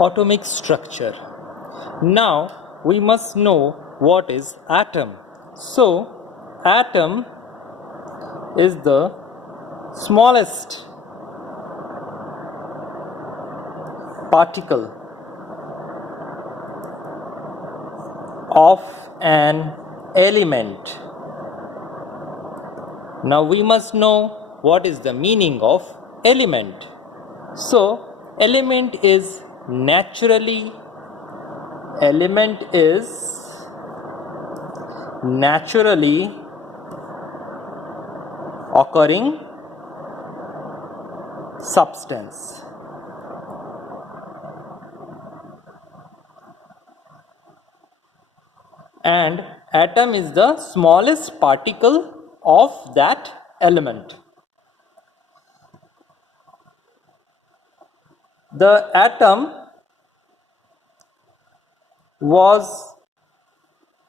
atomic structure. Now we must know what is atom. So atom is the smallest particle of an element. Now we must know what is the meaning of element. So element is naturally occurring substance. And atom is the smallest particle of that element. The atom was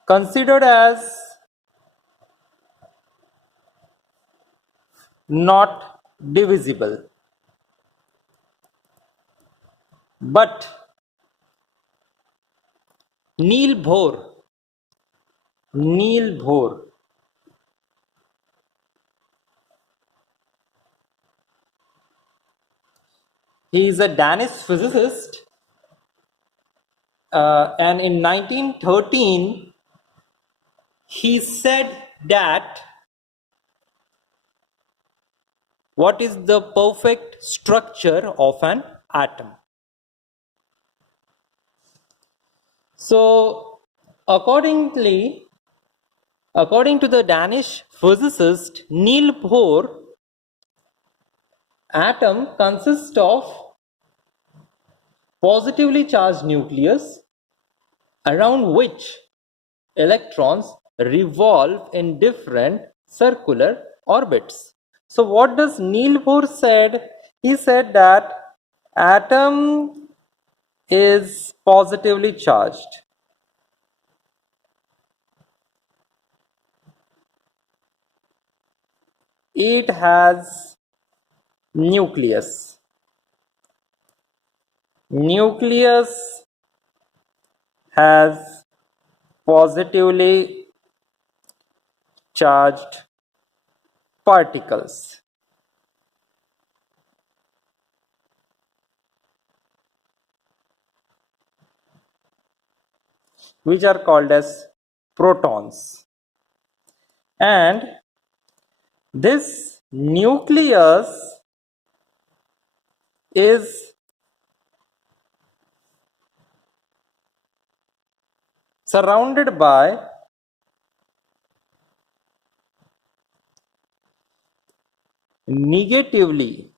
considered as not divisible, but Niels Bohr he is a Danish physicist, and in 1913 he said that what is the perfect structure of an atom. So according to the Danish physicist Niels Bohr, atom consists of positively charged nucleus around which electrons revolve in different circular orbits. So what does Niels Bohr said? He said that atom is positively charged. It has nucleus. Nucleus has positively charged particles. Which are called as protons. And this nucleus is surrounded by negatively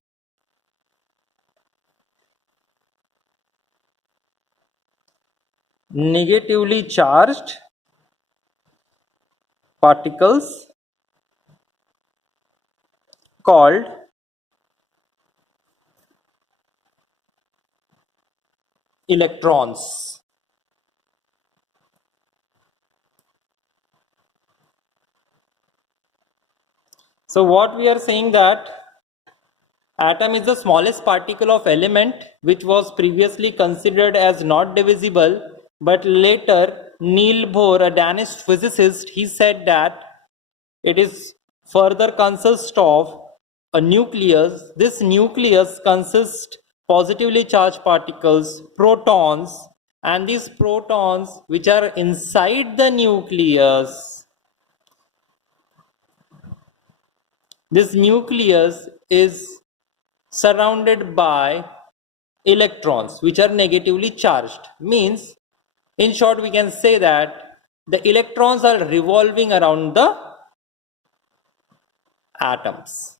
charged particles called electrons. So what we are saying that atom is the smallest particle of element which was previously considered as not divisible, but later Niels Bohr, a Danish physicist, he said that it is further consists of a nucleus. This nucleus consists positively charged particles, protons, and these protons which are inside the nucleus, this nucleus is surrounded by electrons which are negatively charged. Means, in short, we can say that the electrons are revolving around the atoms.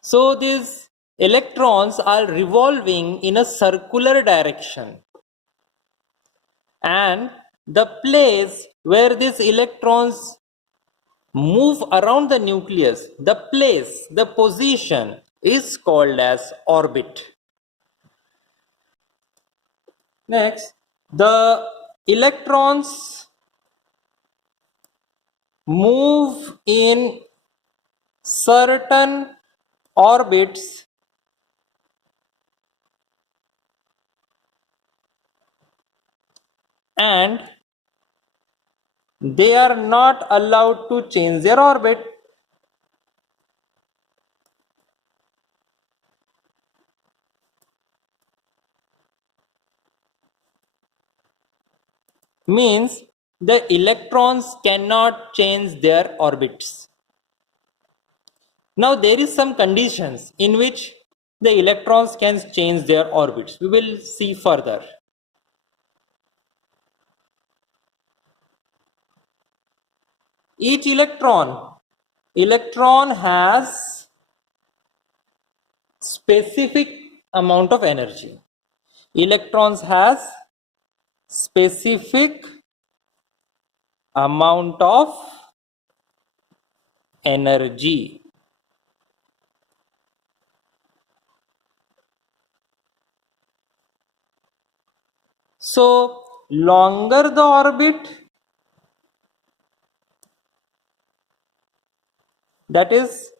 So these electrons are revolving in a circular direction, and the place where these electrons move around the nucleus, the position is called as orbit. Next, the electrons move in certain orbits and they are not allowed to change their orbit. Means the electrons cannot change their orbits. Now there is some conditions in which the electrons can change their orbits. We will see further. Each electron has specific amount of energy. Electrons has specific amount of energy. So longer the orbit, that is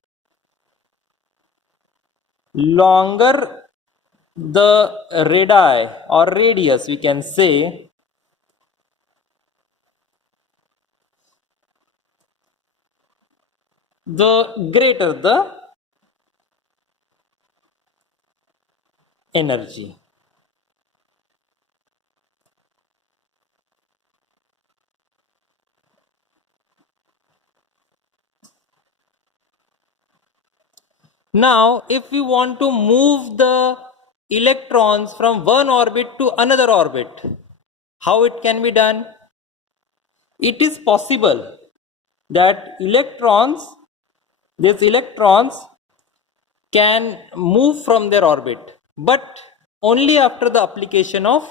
longer the radii or radius, we can say, the greater the energy. Now, if we want to move the electrons from one orbit to another orbit, how it can be done? It is possible that these electrons can move from their orbit, but only after the application of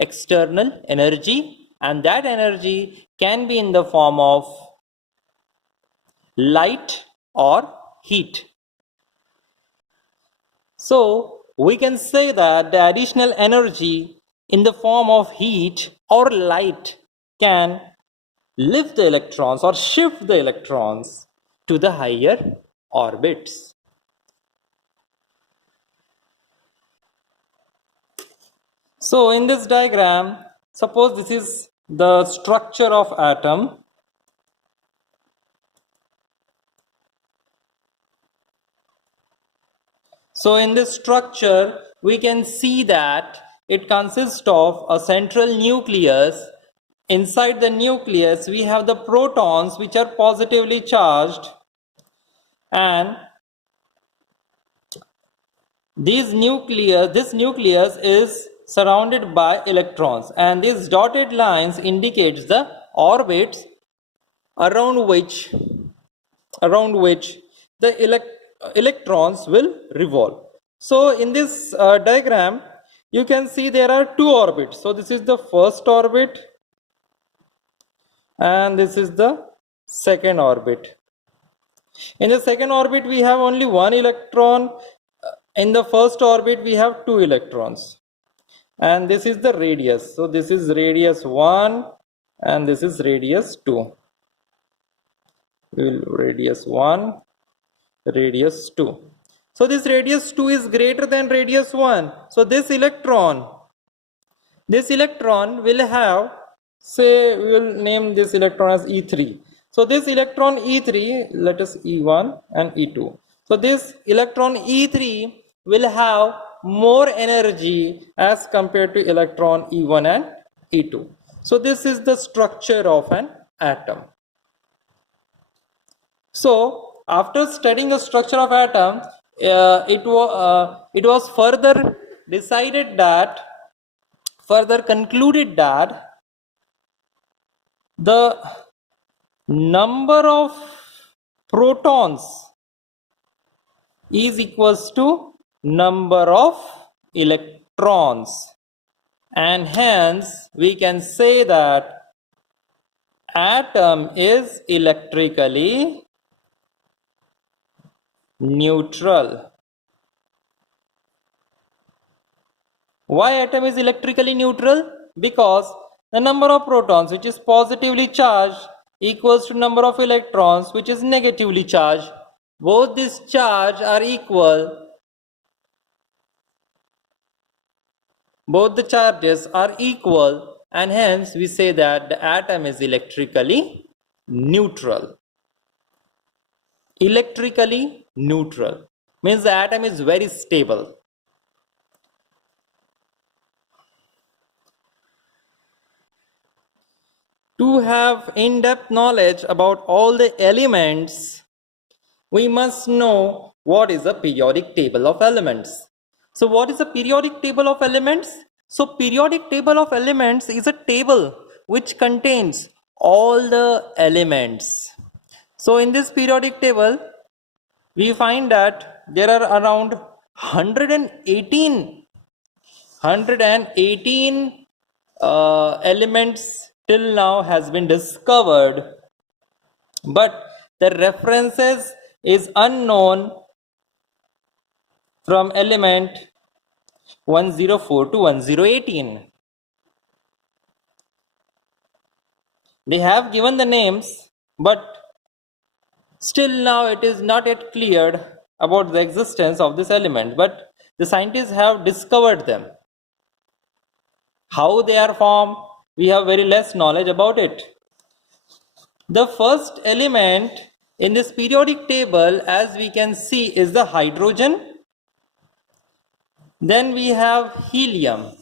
external energy, and that energy can be in the form of light or heat. So we can say that the additional energy in the form of heat or light can lift the electrons or shift the electrons to the higher orbits. So in this diagram, suppose this is the structure of atom. So in this structure, we can see that it consists of a central nucleus. Inside the nucleus, we have the protons which are positively charged, and this nucleus is surrounded by electrons, and these dotted lines indicates the orbits around which the electrons will revolve. So in this diagram, you can see there are two orbits. So this is the first orbit and this is the second orbit. In the second orbit, we have only one electron. In the first orbit, we have two electrons. And this is the radius. So this is radius 1 and this is radius 2. Radius 1, radius 2. So this radius 2 is greater than radius 1. So this electron will have, say we will name this electron as E3. So this electron E3, let us E1 and E2. So this electron E3 will have more energy as compared to electron E1 and E2. So this is the structure of an atom. So after studying the structure of atom, it was further concluded that the number of protons is equals to number of electrons, and hence we can say that atom is electrically neutral. Why atom is electrically neutral? Because the number of protons which is positively charged equals to number of electrons which is negatively charged. Both these charge are equal. Both the charges are equal. and hence we say that the atom is electrically neutral. Electrically neutral means the atom is very stable. To have in-depth knowledge about all the elements, we must know what is a periodic table of elements. So what is a periodic table of elements? So periodic table of elements is a table which contains all the elements. So in this periodic table, we find that there are around 118 elements till now has been discovered, but the references is unknown from element 104 to 1018. They have given the names, but still now it is not yet cleared about the existence of this element, but the scientists have discovered them. How they are formed, we have very less knowledge about it. The first element in this periodic table, as we can see, is the hydrogen. Then we have helium.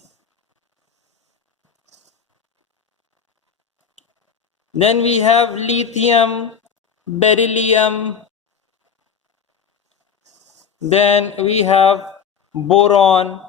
Then we have lithium, beryllium. Then we have boron,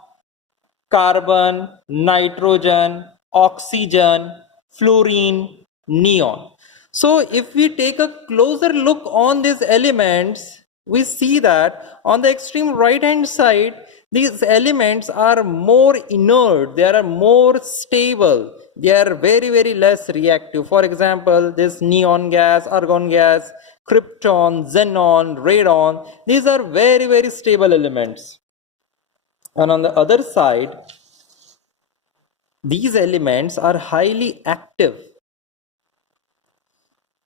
carbon, nitrogen, oxygen, fluorine, neon. So if we take a closer look on these elements, we see that on the extreme right hand side, these elements are more inert, they are more stable, they are very less reactive. For example, this neon gas, argon gas, krypton, xenon, radon, these are very stable elements. And on the other side, these elements are highly active.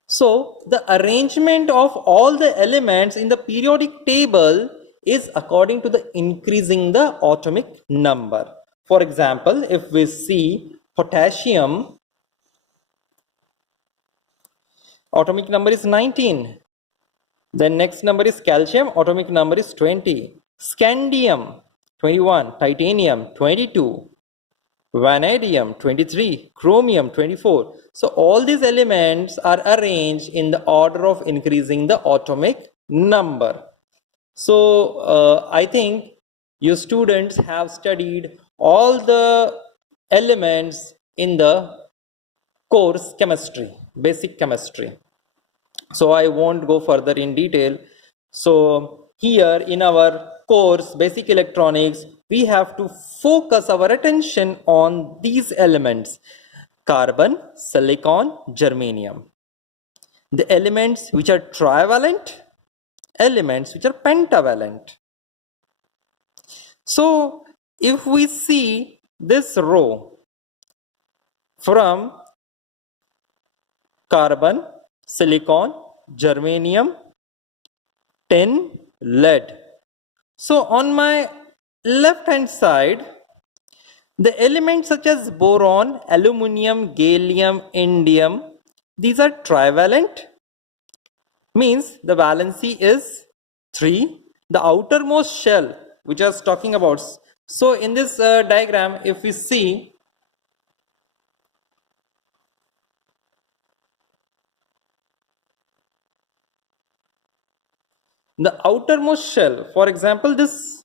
So the arrangement of all the elements in the periodic table is according to the increasing the atomic number. For example, if we see potassium, atomic number is 19. Then next number is calcium, atomic number is 20. Scandium, 21. Titanium, 22. Vanadium, 23. Chromium, 24. So all these elements are arranged in the order of increasing the atomic number. So I think you students have studied all the elements in the course chemistry, basic chemistry. So I won't go further in detail. So here in our course basic electronics, we have to focus our attention on these elements: carbon, silicon, germanium. The elements which are trivalent, elements which are pentavalent. So if we see this row from carbon, silicon, germanium, tin, lead. So on my left hand side, the elements such as boron, aluminium, gallium, indium, these are trivalent, means the valency is 3. The outermost shell which I was talking about. So in this diagram, if we see, the outermost shell, for example, this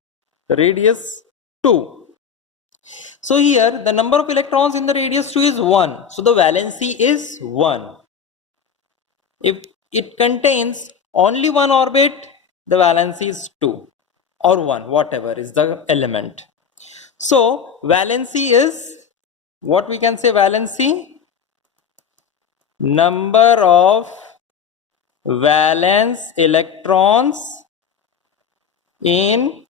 radius 2. So here the number of electrons in the radius 2 is 1. So the valency is 1. If it contains only one orbit, the valency is 2 or 1, whatever is the element. So valency is, what we can say valency? Number of valence electrons in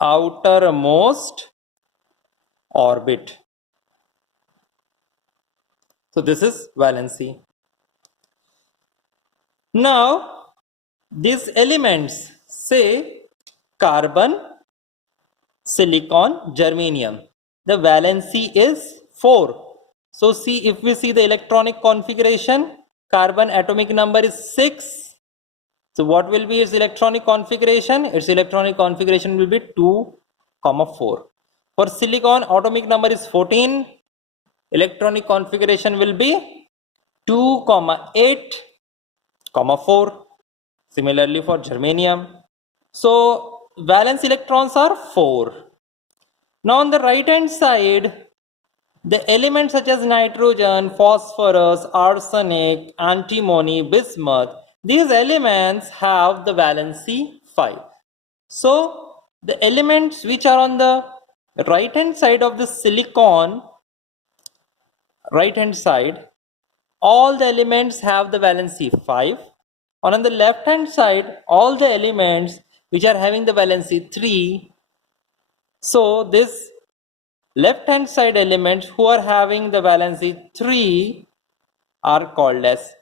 outermost orbit. So this is valency. Now these elements, say carbon, silicon, germanium, the valency is 4. So see, if we see the electronic configuration, carbon atomic number is 6. So what will be its electronic configuration? Its electronic configuration will be 2, 4. For silicon, atomic number is 14. Electronic configuration will be 2, 8, 4. Similarly for germanium. So valence electrons are 4. Now on the right hand side, the elements such as nitrogen, phosphorus, arsenic, antimony, bismuth, these elements have the valency 5. So the elements which are on the right hand side of the silicon, right hand side, all the elements have the valency 5. And on the left hand side, all the elements which are having the valency 3. So this left hand side elements who are having the valency 3 are called as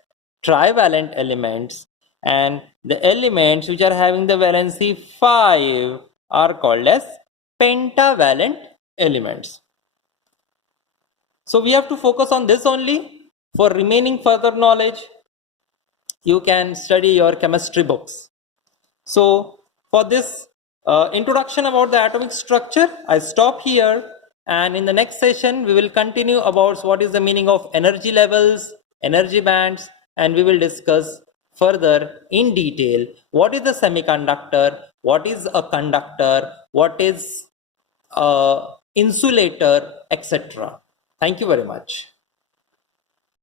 trivalent elements, and the elements which are having the valency 5 are called as pentavalent elements. So we have to focus on this only. For remaining further knowledge, you can study your chemistry books. So for this introduction about the atomic structure, I stop here, and in the next session we will continue about what is the meaning of energy levels, energy bands, and we will discuss further in detail what is the semiconductor, what is a conductor, what is a insulator, etc. Thank you very much.